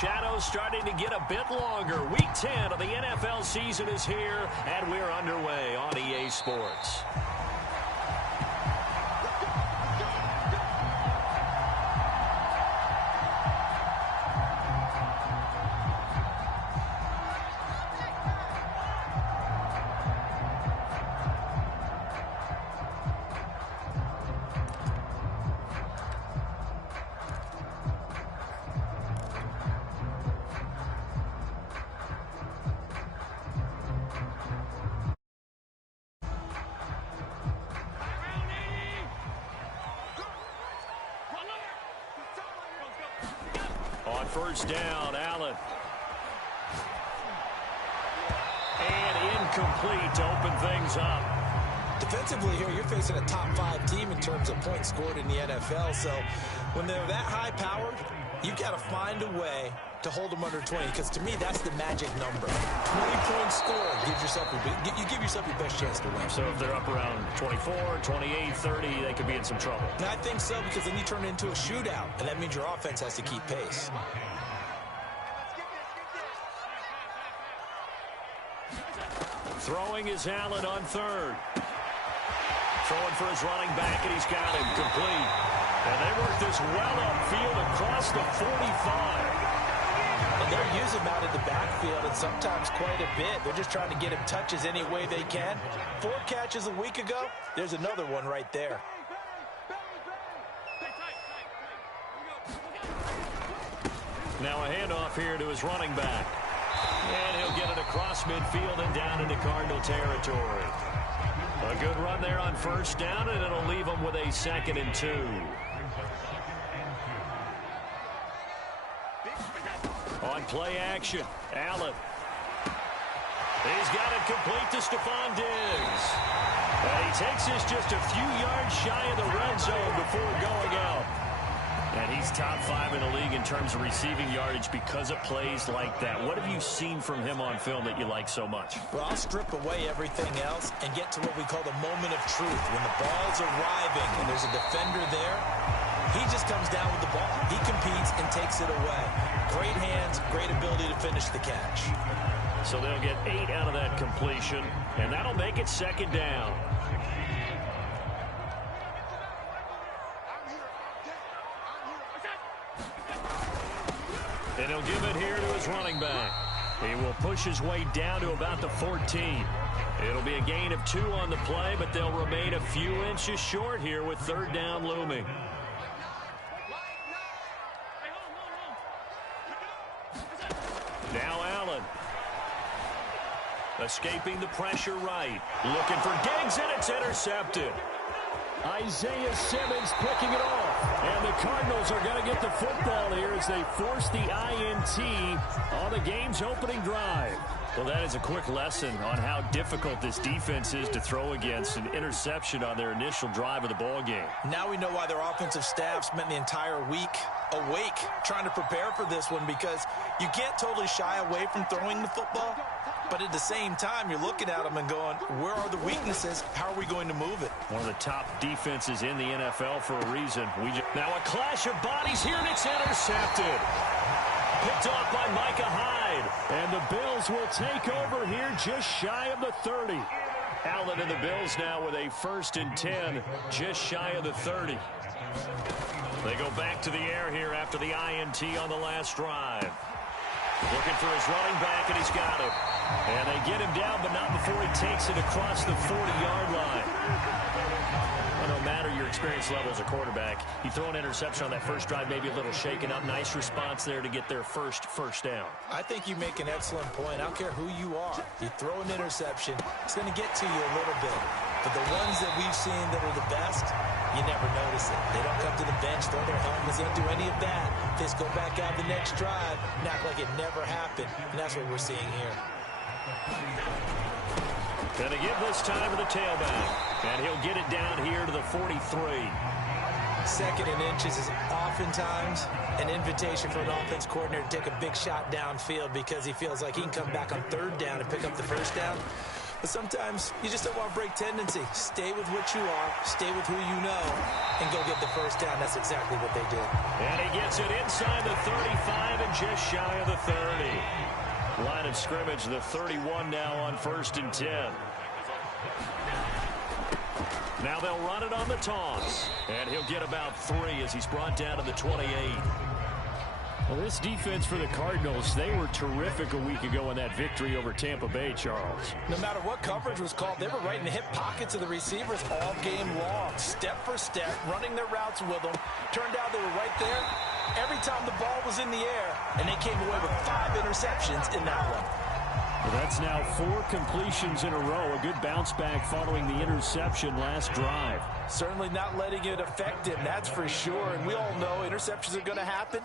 shadows starting to get a bit longer. Week 10 of the NFL season is here, and we're underway on EA Sports. On first down, Allen. And incomplete to open things up. Defensively here, you're facing a top 5 team in terms of points scored in the NFL. So when they're that high-powered, you got to find a way to hold them under 20, because to me, that's the magic number. 20 points scored gives yourself you give yourself your best chance to win. So if they're up around 24, 28, 30, they could be in some trouble. And I think so, because then you turn it into a shootout, and that means your offense has to keep pace. Throwing is Allen on third. Throwing for his running back, and he's got him complete. And they work this well upfield across the 45. And they're using him out in the backfield, and sometimes quite a bit. They're just trying to get him touches any way they can. 4 catches a week ago. There's another one right there. Now a handoff here to his running back. And he'll get it across midfield and down into Cardinal territory. A good run there on first down, and it'll leave him with a 2nd and 2. On play action, Allen. He's got it complete to Stephon Diggs. And he takes this just a few yards shy of the red zone before going out. And he's top 5 in the league in terms of receiving yardage because of plays like that. What have you seen from him on film that you like so much? Well, I'll strip away everything else and get to what we call the moment of truth. When the ball's arriving and there's a defender there, he just comes down with the ball. He competes and takes it away. Great hands, great ability to finish the catch. So they'll get 8 out of that completion, and that'll make it 2nd down. And he'll give it here to his running back. He will push his way down to about the 14. It'll be a gain of 2 on the play, but they'll remain a few inches short here with 3rd down looming. Now Allen. Escaping the pressure right. Looking for Diggs, and it's intercepted. Isaiah Simmons picking it off. And the Cardinals are going to get the football here as they force the INT on the game's opening drive. Well, that is a quick lesson on how difficult this defense is to throw against. An interception on their initial drive of the ball game. Now we know why their offensive staff spent the entire week awake trying to prepare for this one, because you can't totally shy away from throwing the football. But at the same time, you're looking at them and going, where are the weaknesses? How are we going to move it? One of the top defenses in the NFL for a reason. Now a clash of bodies here, and it's intercepted. Picked off by Micah Hyde. And the Bills will take over here just shy of the 30. Allen and the Bills now with a 1st and 10, just shy of the 30. They go back to the air here after the INT on the last drive. Looking for his running back, and he's got him. And they get him down, but not before he takes it across the 40-yard line. Well, no matter your experience level as a quarterback, you throw an interception on that first drive, maybe a little shaken up. Nice response there to get their first down. I think you make an excellent point. I don't care who you are. You throw an interception, it's going to get to you a little bit. But the ones that we've seen that are the best, you never notice it. They don't come to the bench, throw their helmets, they don't do any of that. They just go back out the next drive and act like it never happened. And that's what we're seeing here. Going to give this time to the tailback. And he'll get it down here to the 43. 2nd and inches is oftentimes an invitation for an offense coordinator to take a big shot downfield because he feels like he can come back on 3rd down and pick up the 1st down. But sometimes you just don't want to break tendency. Stay with what you are, stay with who you know, and go get the first down. That's exactly what they did. And he gets it inside the 35 and just shy of the 30. Line of scrimmage, the 31 now on 1st and 10. Now they'll run it on the toss. And he'll get about 3 as he's brought down to the 28. Well, this defense for the Cardinals, they were terrific a week ago in that victory over Tampa Bay, Charles. No matter what coverage was called, they were right in the hip pockets of the receivers all game long, step for step, running their routes with them. Turned out they were right there every time the ball was in the air, and they came away with 5 interceptions in that one. Well, that's now 4 completions in a row. A good bounce back following the interception last drive. Certainly not letting it affect him, that's for sure. And we all know interceptions are going to happen.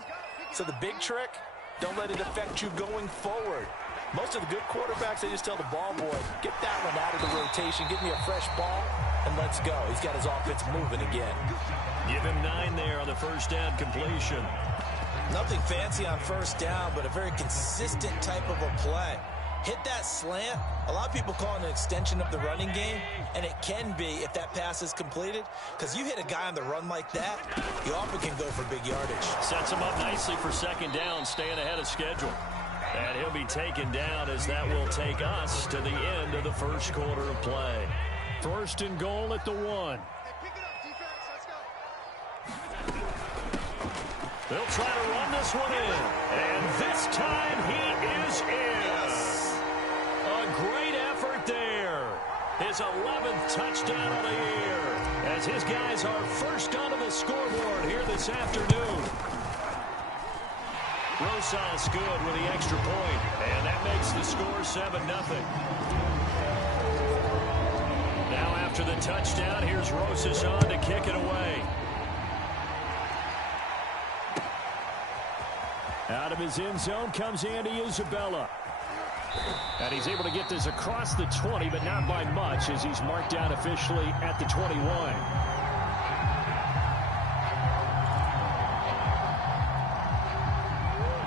So the big trick, don't let it affect you going forward. Most of the good quarterbacks, they just tell the ball boy, get that one out of the rotation, give me a fresh ball, and let's go. He's got his offense moving again. Give him 9 there on the first down completion. Nothing fancy on first down, but a very consistent type of a play. Hit that slant. A lot of people call it an extension of the running game, and it can be if that pass is completed, because you hit a guy on the run like that, you often can go for big yardage. Sets him up nicely for second down, staying ahead of schedule. And he'll be taken down as that will take us to the end of the first quarter of play. 1st and goal at the 1. They'll try to run this one in. And this time he is in. A great effort there. His 11th touchdown of the year. As his guys are first onto the scoreboard here this afternoon. Rosas good with the extra point. And that makes the score 7-0. Now after the touchdown, here's Rosas on to kick it away. Out of his end zone comes Andy Isabella. And he's able to get this across the 20, but not by much, as he's marked down officially at the 21.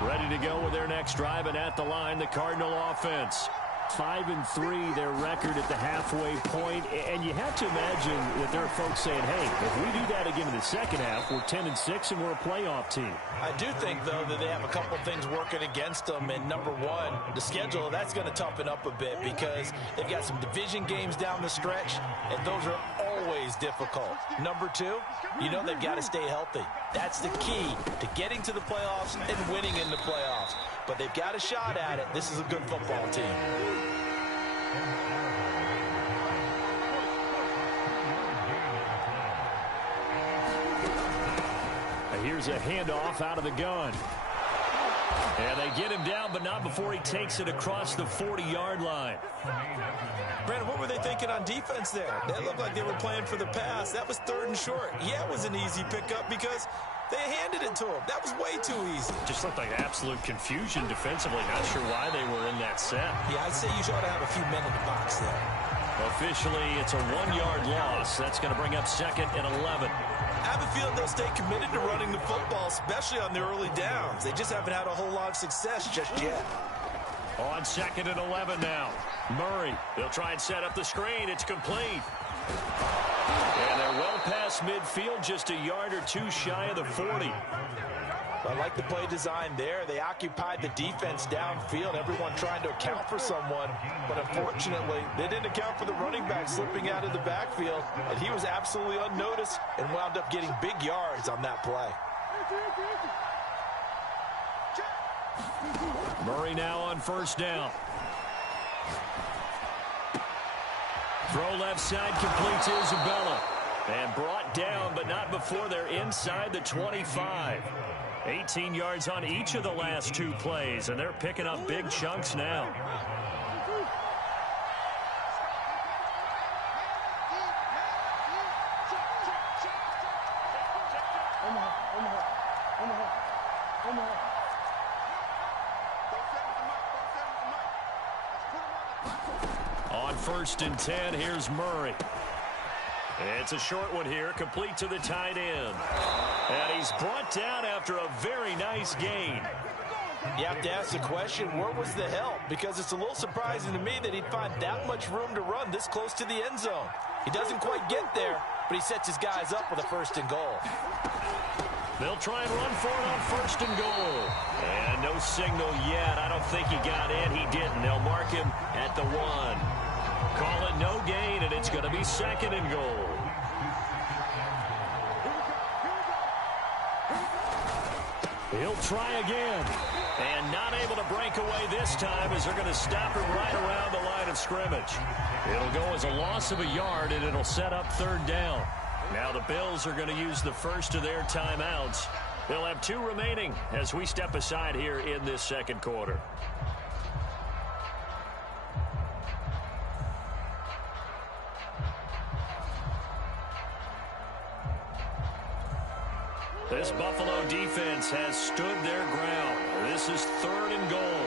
Ready to go with their next drive, and at the line, the Cardinal offense. 5-3, their record at the halfway point. And you have to imagine that there are folks saying, hey, if we do that again in the second half, we're 10-6 and we're a playoff team. I do think, though, that they have a couple things working against them. And number one, the schedule, that's going to toughen up a bit because they've got some division games down the stretch, and those are always difficult. Number two, you know they've got to stay healthy. That's the key to getting to the playoffs and winning in the playoffs. But they've got a shot at it. This is a good football team. Here's a handoff out of the gun. And they get him down, but not before he takes it across the 40-yard line. Brandon, what were they thinking on defense there? They looked like they were playing for the pass. That was 3rd and short. Yeah, it was an easy pickup because they handed it to him. That was way too easy. Just looked like absolute confusion defensively. Not sure why they were in that set. Yeah, I'd say you ought to have a few men in the box there. Officially, it's a 1-yard loss. That's going to bring up 2nd and 11. I have a feeling they'll stay committed to running the football, especially on the early downs. They just haven't had a whole lot of success just yet. On 2nd and 11 now. Murray, they'll try and set up the screen. It's complete. And they're well past midfield, just a yard or two shy of the 40. I like the play design there. They occupied the defense downfield, everyone trying to account for someone. But unfortunately, they didn't account for the running back slipping out of the backfield. And he was absolutely unnoticed and wound up getting big yards on that play. Murray now on 1st down. Throw left side, complete to Isabella. And brought down, but not before they're inside the 25. 18 yards on each of the last 2 plays, and they're picking up big chunks now. On 1st and 10, here's Murray. It's a short one here, complete to the tight end. And he's brought down after a very nice gain. You have to ask the question, where was the help? Because it's a little surprising to me that he'd find that much room to run this close to the end zone. He doesn't quite get there, but he sets his guys up with a 1st and goal. They'll try and run for it on 1st and goal. And no signal yet. I don't think he got in. He didn't. They'll mark him at the 1. Call it no gain, and it's going to be 2nd and goal. He'll try again. And not able to break away this time as they're going to stop him right around the line of scrimmage. It'll go as a loss of a yard, and it'll set up 3rd down. Now the Bills are going to use the first of their timeouts. They'll have 2 remaining as we step aside here in this 2nd quarter. This Buffalo defense has stood their ground. This is 3rd and goal.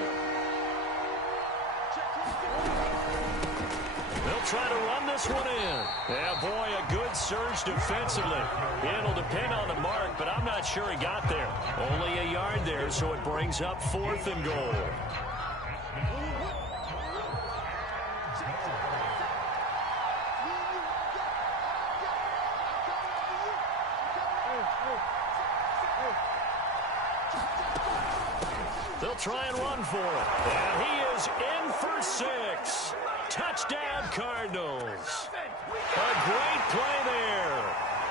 They'll try to run this one in. Yeah, boy, a good surge defensively. It'll depend on the mark, but I'm not sure he got there. Only a yard there, so it brings up 4th and goal. They'll try and run for it. And he is in for 6. Touchdown, Cardinals. A great play there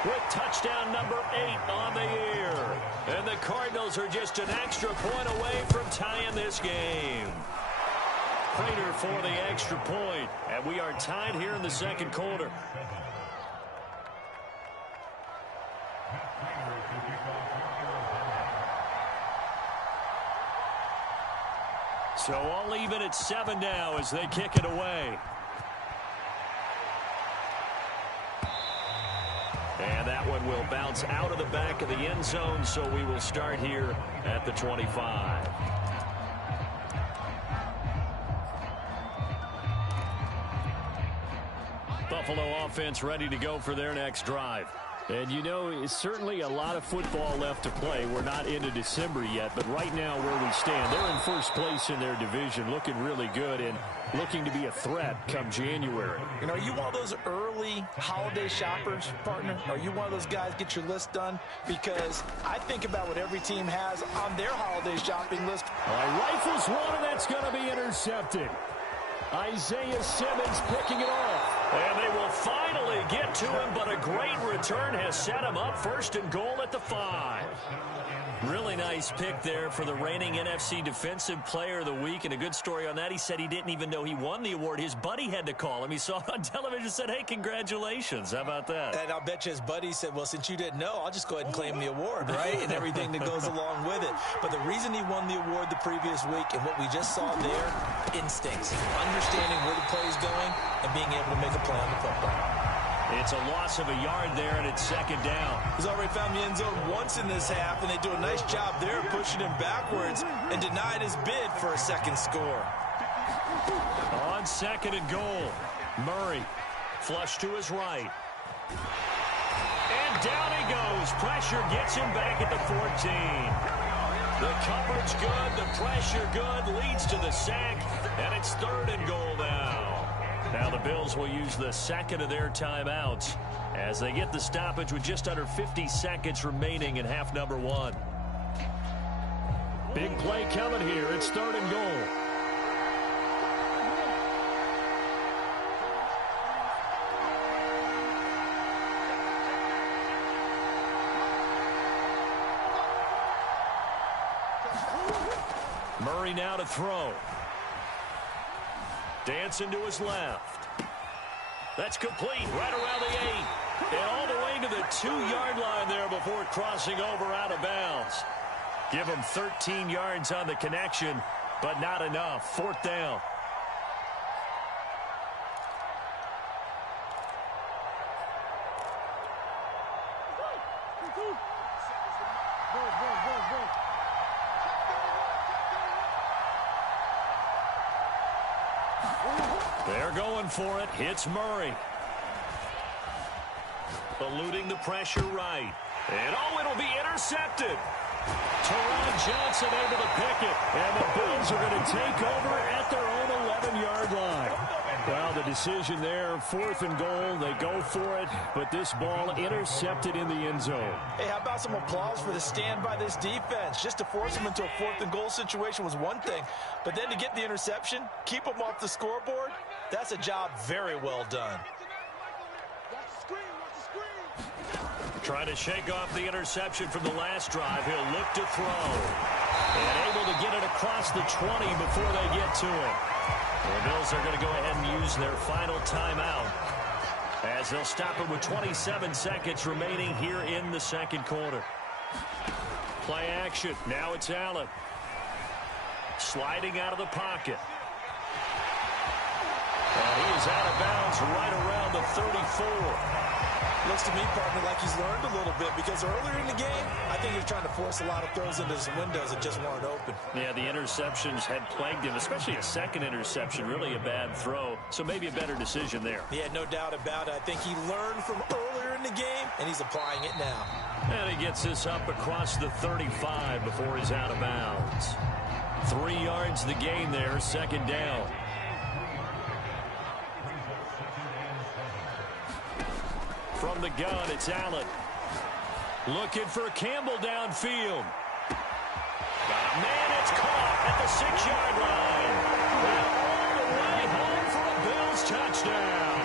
with touchdown number 8 on the year. And the Cardinals are just an extra point away from tying this game. Prater for the extra point. And we are tied here in the 2nd quarter. So all even at 7 now as they kick it away. And that one will bounce out of the back of the end zone, so we will start here at the 25. Buffalo offense ready to go for their next drive. And, you know, it's certainly a lot of football left to play. We're not into December yet, but right now where we stand, they're in 1st place in their division, looking really good and looking to be a threat come January. You know, are you one of those early holiday shoppers, partner? Are you one of those guys get your list done? Because I think about what every team has on their holiday shopping list. All right, rifles one, and that's going to be intercepted. Isaiah Simmons picking it off. And they will finally get to him, but a great return has set him up 1st and goal at the 5. Really nice pick there for the reigning NFC Defensive Player of the Week, and a good story on that. He said he didn't even know he won the award. His buddy had to call him. He saw it on television and said, hey, congratulations. How about that? And I'll bet you his buddy said, well, since you didn't know, I'll just go ahead and claim the award, right? And everything that goes along with it. But the reason he won the award the previous week and what we just saw there, instincts, understanding where the play is going and being able to make a play on the football. It's a loss of a yard there, and it's 2nd down. He's already found the end zone once in this half, and they do a nice job there pushing him backwards and denied his bid for a 2nd score. On 2nd and goal, Murray flush to his right. And down he goes. Pressure gets him back at the 14. The coverage good, the pressure good, leads to the sack, and it's 3rd and goal now. Now the Bills will use the 2nd of their timeouts as they get the stoppage with just under 50 seconds remaining in half number 1. Big play coming here. It's 3rd and goal. Murray now to throw. Dancing to his left. That's complete right around the 8. And all the way to the 2-yard line there before crossing over out of bounds. Give him 13 yards on the connection, but not enough. 4th down. They're going for it. Hits Murray. Eluding the pressure right. And, oh, it'll be intercepted. Teron Johnson able to pick it. And the Bills are going to take over at their own 11-yard line. Well, the decision there, 4th and goal. They go for it, but this ball intercepted in the end zone. Hey, how about some applause for the stand by this defense? Just to force them into a 4th and goal situation was one thing, but then to get the interception, keep them off the scoreboard, that's a job very well done. Trying to shake off the interception from the last drive. He'll look to throw. And able to get it across the 20 before they get to it. The Bills are going to go ahead and use their final timeout as they'll stop it with 27 seconds remaining here in the second quarter. Play action. Now it's Allen. Sliding out of the pocket. And he is out of bounds right around the 34. Looks to me, partner, like he's learned a little bit because earlier in the game, I think he was trying to force a lot of throws into some windows that just weren't open. Yeah, the interceptions had plagued him, especially a second interception, really a bad throw. So maybe a better decision there. Yeah, no doubt about it. I think he learned from earlier in the game, and he's applying it now. And he gets this up across the 35 before he's out of bounds. 3 yards the gain there, second down. From the gun, it's Allen. Looking for Campbell downfield. Got a man, it's caught at the 6-yard line. And all the way home for a Bills touchdown.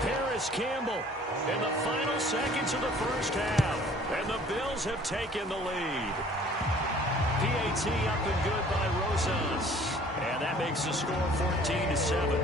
Paris Campbell in the final seconds of the first half. And the Bills have taken the lead. PAT up and good by Rosas. And that makes the score 14-7.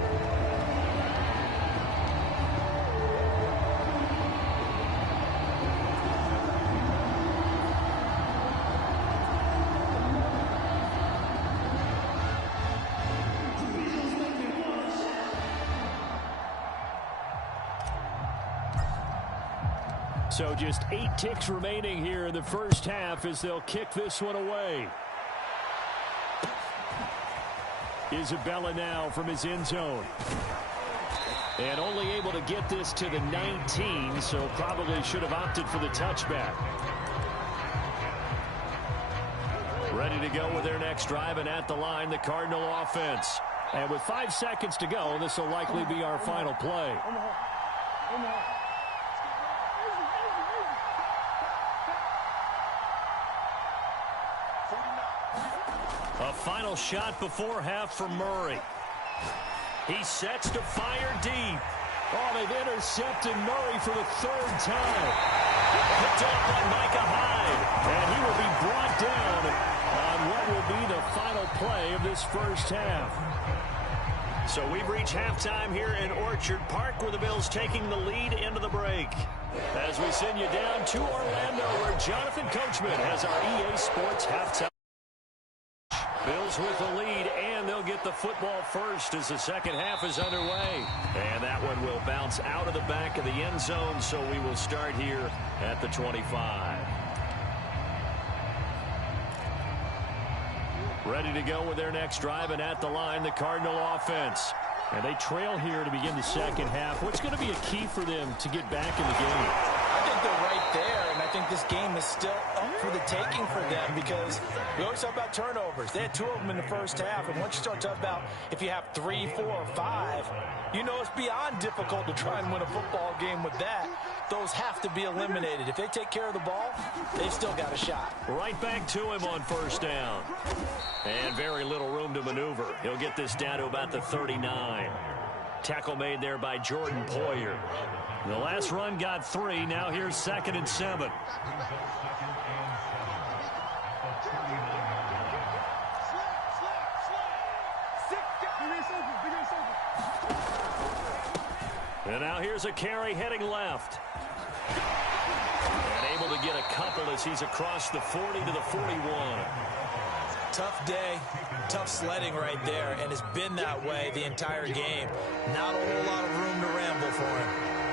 So just 8 ticks remaining here in the first half as they'll kick this one away. Isabella now from his end zone. And only able to get this to the 19, so probably should have opted for the touchback. Ready to go with their next drive, and at the line, the Cardinal offense. And with 5 seconds to go, this will likely be our final play. A final shot before half from Murray. He sets to fire deep. Oh, they've intercepted Murray for the 3rd time. Picked up by Micah Hyde. And he will be brought down on what will be the final play of this first half. So we've reached halftime here in Orchard Park, where the Bills taking the lead into the break. As we send you down to Orlando, where Jonathan Coachman has our EA Sports halftime. Bills with the lead, and they'll get the football first as the second half is underway. And that one will bounce out of the back of the end zone, so we will start here at the 25. Ready to go with their next drive, and at the line, the Cardinal offense. And they trail here to begin the second half. What's going to be a key for them to get back in the game? I think they're right there, and I think this game is still up for the taking for them because we always talk about turnovers. They had 2 of them in the first half, and once you start talking about if you have 3, 4, or 5, you know it's beyond difficult to try and win a football game with that. Those have to be eliminated. If they take care of the ball, they've still got a shot. Right back to him on first down. And very little room to maneuver. He'll get this down to about the 39. Tackle made there by Jordan Poyer. The last run got 3. Now here's 2nd and 7. And now here's a carry heading left. And able to get a couple as he's across the 40 to the 41. Tough day, tough sledding right there, and it's been that way the entire game. Not a whole lot of room to ramble for him.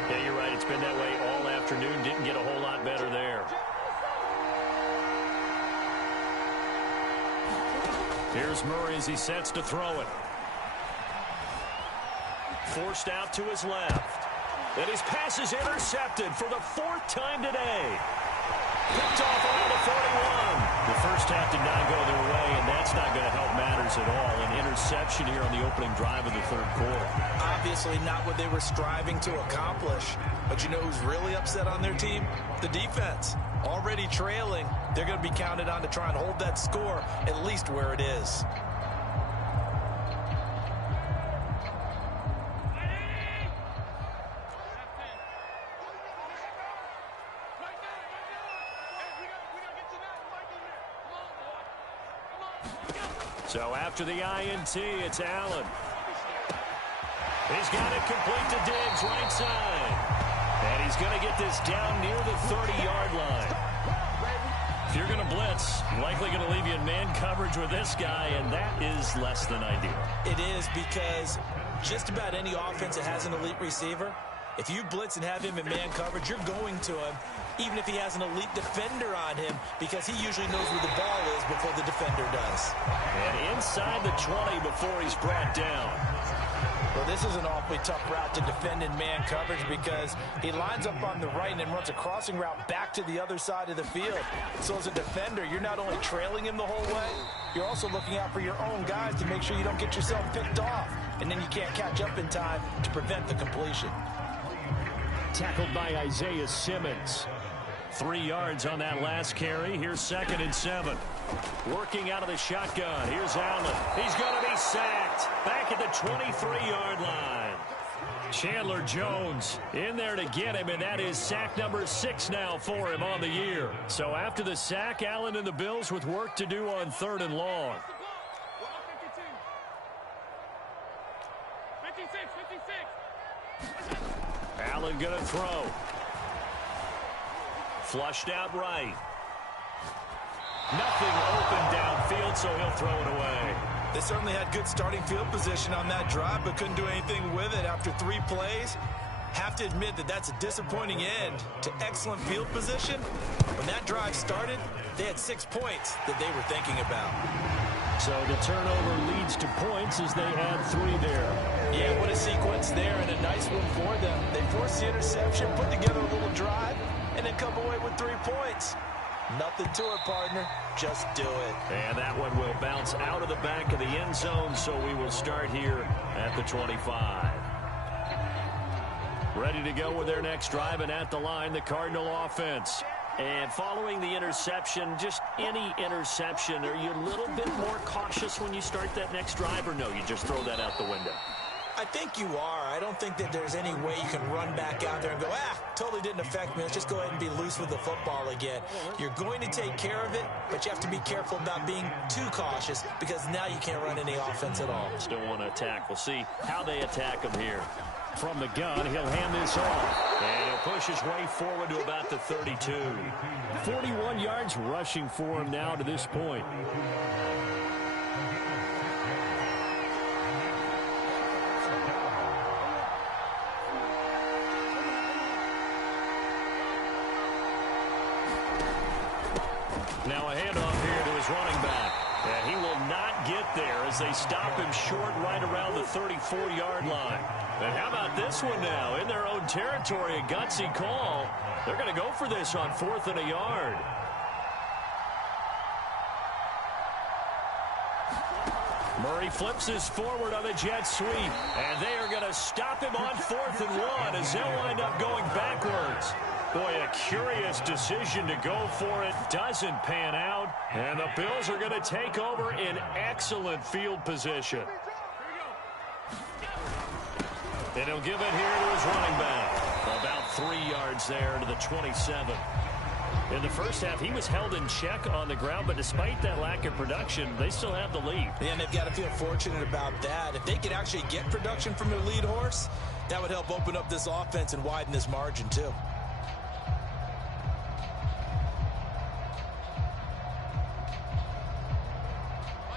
Yeah, you're right. It's been that way all afternoon. Didn't get a whole lot better there. Here's Murray as he sets to throw it. Forced out to his left. And his pass is intercepted for the 4th time today. Picked off around the 41. turnovers at all. An interception here on the opening drive of the third quarter. Obviously not what they were striving to accomplish. But you know who's really upset on their team? The defense. Already trailing. They're going to be counted on to try and hold that score at least where it is. So after the INT, it's Allen. He's got it complete to Diggs, right side. And he's going to get this down near the 30-yard line. If you're going to blitz, likely going to leave you in man coverage with this guy, and that is less than ideal. It is, because just about any offense that has an elite receiver, if you blitz and have him in man coverage, you're going to him, even if he has an elite defender on him, because he usually knows where the ball is before the defender does. And inside the 20 before he's brought down. Well, this is an awfully tough route to defend in man coverage, because he lines up on the right and then runs a crossing route back to the other side of the field. So as a defender, you're not only trailing him the whole way, you're also looking out for your own guys to make sure you don't get yourself picked off, and then you can't catch up in time to prevent the completion. Tackled by Isaiah Simmons. 3 yards on that last carry. Here's 2nd and 7. Working out of the shotgun. Here's Allen. He's going to be sacked. Back at the 23-yard line. Chandler Jones in there to get him, and that is sack number 6 now for him on the year. So after the sack, Allen and the Bills with work to do on 3rd and long. 56. Allen going to throw. Flushed out right. Nothing open downfield, so he'll throw it away. They certainly had good starting field position on that drive, but couldn't do anything with it after 3 plays. Have to admit that that's a disappointing end to excellent field position. When that drive started, they had 6 points that they were thinking about. So the turnover leads to points as they add 3 there. Yeah, what a sequence there, and a nice one for them. They forced the interception, put together a little drive, and then come away with 3 points. Nothing to it, partner. Just do it. And that one will bounce out of the back of the end zone, so we will start here at the 25. Ready to go with their next drive, and at the line, the Cardinal offense. And following the interception, just any interception, are you a little bit more cautious when you start that next drive, or no, you just throw that out the window? I think you are. I don't think that there's any way you can run back out there and go, totally didn't affect me. Let's just go ahead and be loose with the football again. You're going to take care of it, but you have to be careful about being too cautious, because now you can't run any offense at all. Still want to attack. We'll see how they attack him here. From the gun, he'll hand this off. And he'll push his way forward to about the 32. 41 yards rushing for him now to this point. Now a handoff here to his running back. And he will not get there as they stop him short right around the 34-yard line. And how about this one now? In their own territory, a gutsy call. They're going to go for this on 4th and a yard. Murray flips this forward on the jet sweep. And they are going to stop him on 4th and 1 as they'll wind up going backwards. Boy, a curious decision to go for it. Doesn't pan out. And the Bills are going to take over in excellent field position. And he'll give it here to his running back. About 3 yards there to the 27. In the first half, he was held in check on the ground, but despite that lack of production, they still have the lead. And they've got to feel fortunate about that. If they could actually get production from their lead horse, that would help open up this offense and widen this margin too.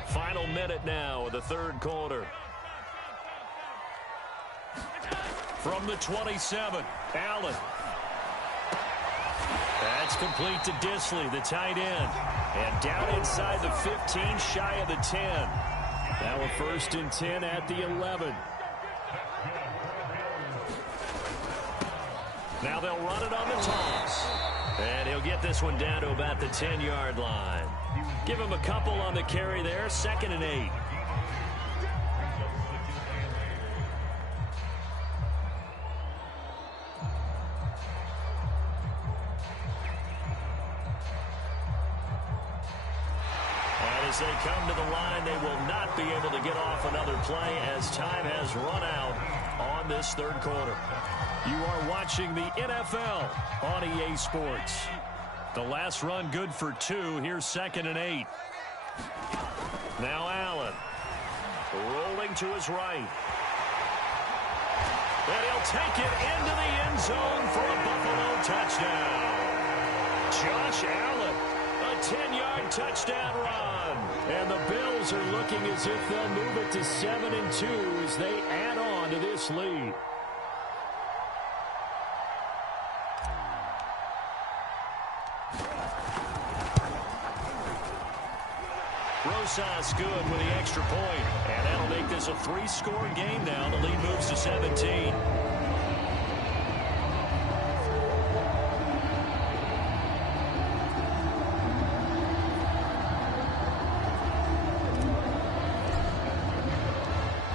Final minute now of the third quarter. From the 27, Allen. That's complete to Disley, the tight end. And down inside the 15, shy of the 10. Now a 1st and 10 at the 11. Now they'll run it on the toss. And he'll get this one down to about the 10-yard line. Give him a couple on the carry there, 2nd and 8. As they come to the line, they will not be able to get off another play as time has run out on this third quarter. You are watching the NFL on EA Sports. The last run good for 2. Here's 2nd and 8. Now Allen. Rolling to his right. And he'll take it into the end zone for a Buffalo touchdown. Josh Allen, a 10-yard touchdown run. And the Bills are looking as if they'll move it to 7-2 as they add on to this lead. Rosas good with the extra point, and that'll make this a 3-score game now. The lead moves to 17.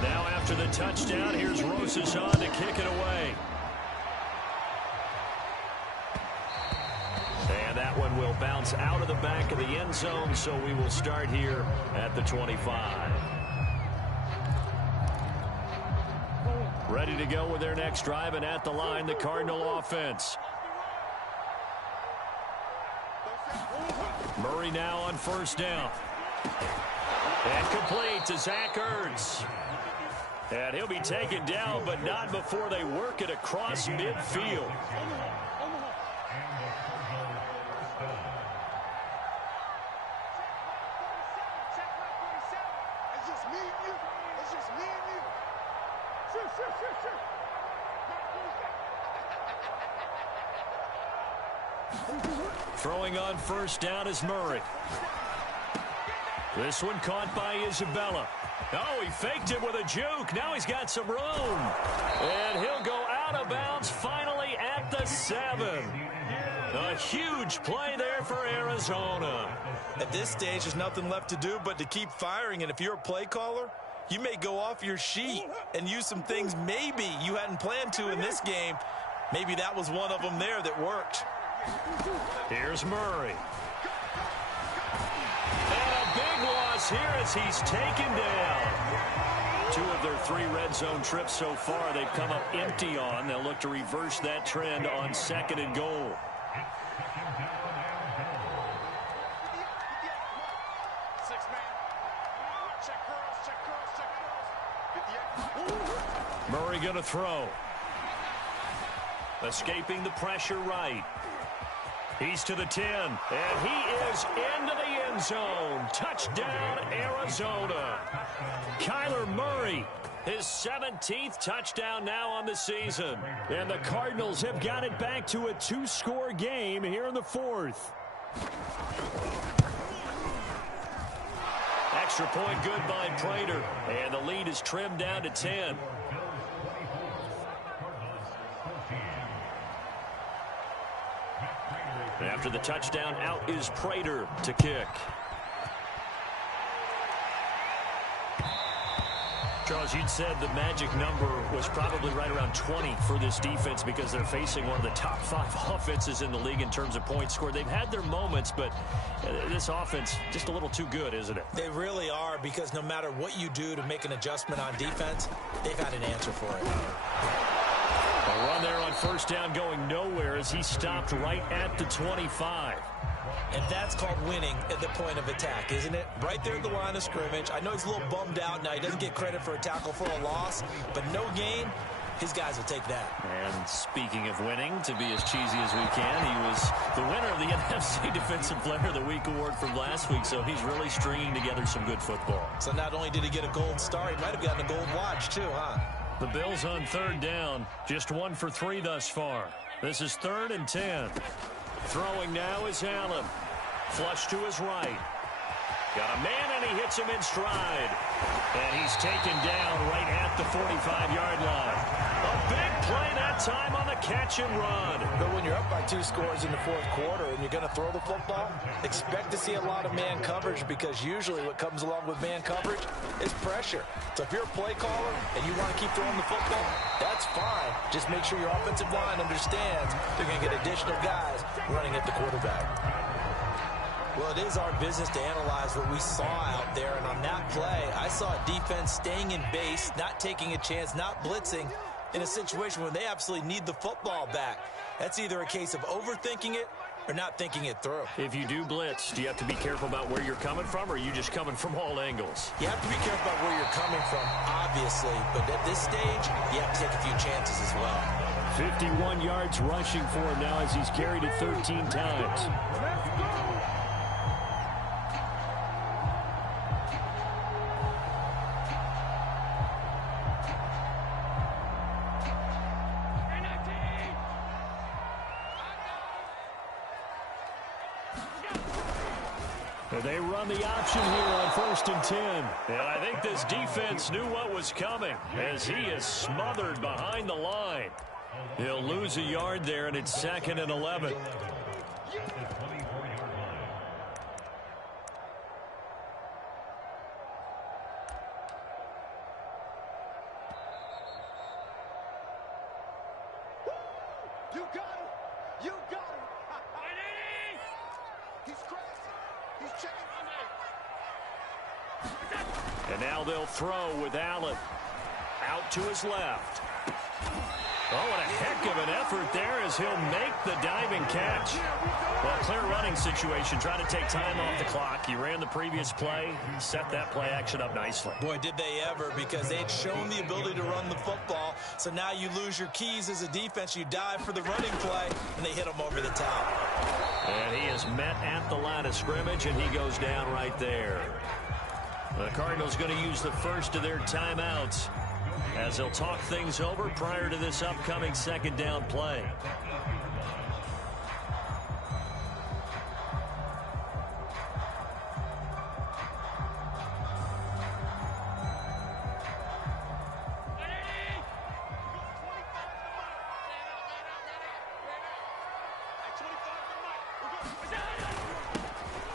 Now after the touchdown, here's Rosas on to kick it away. That one will bounce out of the back of the end zone, so we will start here at the 25. Ready to go with their next drive, and at the line, the Cardinal offense. Murray now on first down. And complete to Zach Ertz. And he'll be taken down, but not before they work it across midfield. Throwing on first down is Murray. This one caught by Isabella. Oh, he faked it with a juke. Now he's got some room. And he'll go out of bounds finally at the 7. A huge play there for Arizona. At this stage, there's nothing left to do but to keep firing. And if you're a play caller, you may go off your sheet and use some things maybe you hadn't planned to in this game. Maybe that was one of them there that worked. Here's Murray. And a big loss here as he's taken down. 2 of their 3 red zone trips so far they've come up empty on. They'll look to reverse that trend on 2nd and goal. Murray going to throw. Escaping the pressure right. He's to the 10, and he is into the end zone. Touchdown, Arizona. Kyler Murray, his 17th touchdown now on the season. And the Cardinals have got it back to a 2-score game here in the 4th. Extra point good by Prater, and the lead is trimmed down to 10. After the touchdown, out is Prater to kick. Charles, you'd said the magic number was probably right around 20 for this defense because they're facing one of the top 5 offenses in the league in terms of points scored. They've had their moments, but this offense just a little too good, isn't it? They really are, because no matter what you do to make an adjustment on defense, they've had an answer for it. A run there on first down going nowhere as he stopped right at the 25. And that's called winning at the point of attack, isn't it? Right there at the line of scrimmage. I know he's a little bummed out now. He doesn't get credit for a tackle for a loss, but no gain, his guys will take that. And speaking of winning, to be as cheesy as we can, he was the winner of the NFC Defensive Player of the Week award from last week, so he's really stringing together some good football. So not only did he get a gold star, he might have gotten a gold watch too, huh? The Bills on third down, just 1 for 3 thus far. This is 3rd and 10. Throwing now is Allen. Flush to his right. Got a man, and he hits him in stride. And he's taken down right at the 45-yard line. A big play that time on the catch and run. But when you're up by 2 scores in the 4th quarter and you're going to throw the football, expect to see a lot of man coverage, because usually what comes along with man coverage is pressure. So if you're a play caller and you want to keep throwing the football, that's fine. Just make sure your offensive line understands they're going to get additional guys running at the quarterback. Well, it is our business to analyze what we saw out there, and on that play, I saw a defense staying in base, not taking a chance, not blitzing in a situation where they absolutely need the football back. That's either a case of overthinking it or not thinking it through. If you do blitz, do you have to be careful about where you're coming from, or are you just coming from all angles? You have to be careful about where you're coming from, obviously, but at this stage, you have to take a few chances as well. 51 yards rushing for him now as he's carried it 13 times. They run the option here on 1st and 10. And I think this defense knew what was coming as he is smothered behind the line. He'll lose a yard there, and it's 2nd and 11. You got him! You got him! He's crazy! He's checking. And now they'll throw with Allen. Out to his left. Oh, what a heck of an effort there as he'll make the diving catch. Well, clear running situation, trying to take time off the clock. He ran the previous play, set that play action up nicely. Boy, did they ever, because they had shown the ability to run the football. So now you lose your keys as a defense. You dive for the running play, and they hit him over the top. And he is met at the line of scrimmage, and he goes down right there. The Cardinals going to use the first of their timeouts as they'll talk things over prior to this upcoming 2nd down play.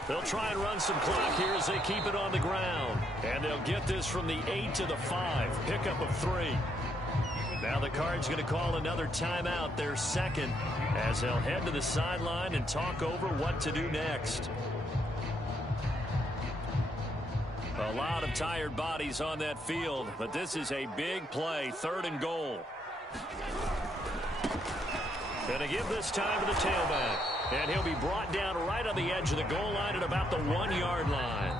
They'll try and run some clock here as they keep it on the ground. And they'll get this from the 8 to the 5. Pickup of 3. Now the Cards going to call another timeout, their 2nd, as they'll head to the sideline and talk over what to do next. A lot of tired bodies on that field, but this is a big play, 3rd and goal. Going to give this time to the tailback. And he'll be brought down right on the edge of the goal line at about the 1-yard line.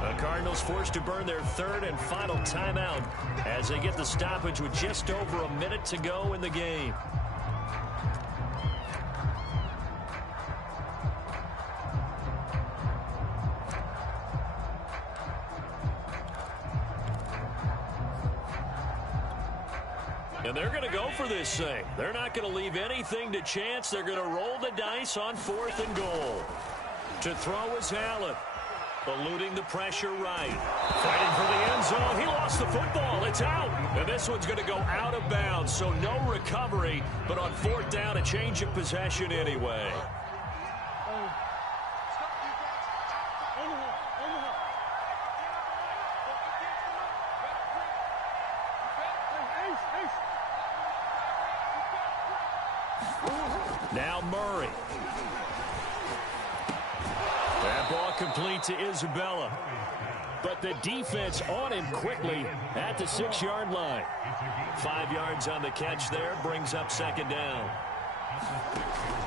The Cardinals forced to burn their 3rd and final timeout as they get the stoppage with just over a minute to go in the game. And they're going to go for this thing. They're not going to leave anything to chance. They're going to roll the dice on 4th and goal. To throw is Allen. Eluding the pressure right. Fighting for the end zone. He lost the football. It's out. And this one's going to go out of bounds, so no recovery. But on 4th down, a change of possession anyway. Now Murray. That ball complete to Isabella. But the defense on him quickly at the 6-yard line. 5 yards on the catch there, brings up 2nd down.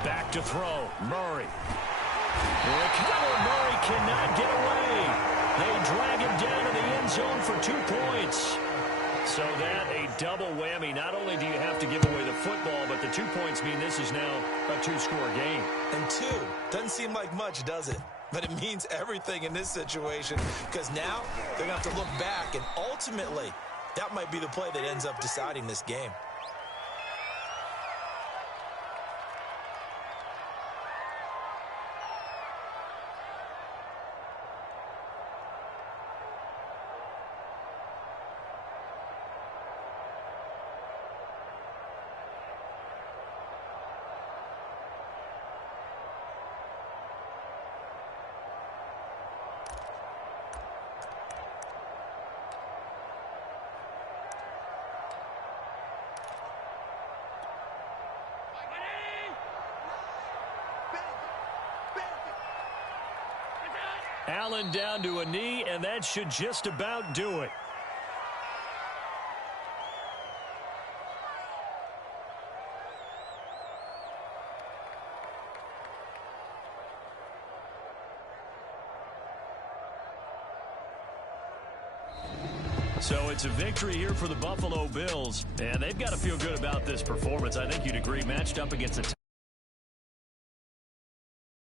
Back to throw, Murray. And Kyler Murray cannot get away. They drag him down to the end zone for 2 points. So that a double whammy. Not only do you have to give away the football, but the 2 points mean this is now a 2-score game. And 2 doesn't seem like much, does it? But it means everything in this situation, because now they're going to have to look back, and ultimately that might be the play that ends up deciding this game. Allen down to a knee, and that should just about do it. So it's a victory here for the Buffalo Bills, and they've got to feel good about this performance. I think you'd agree, matched up against a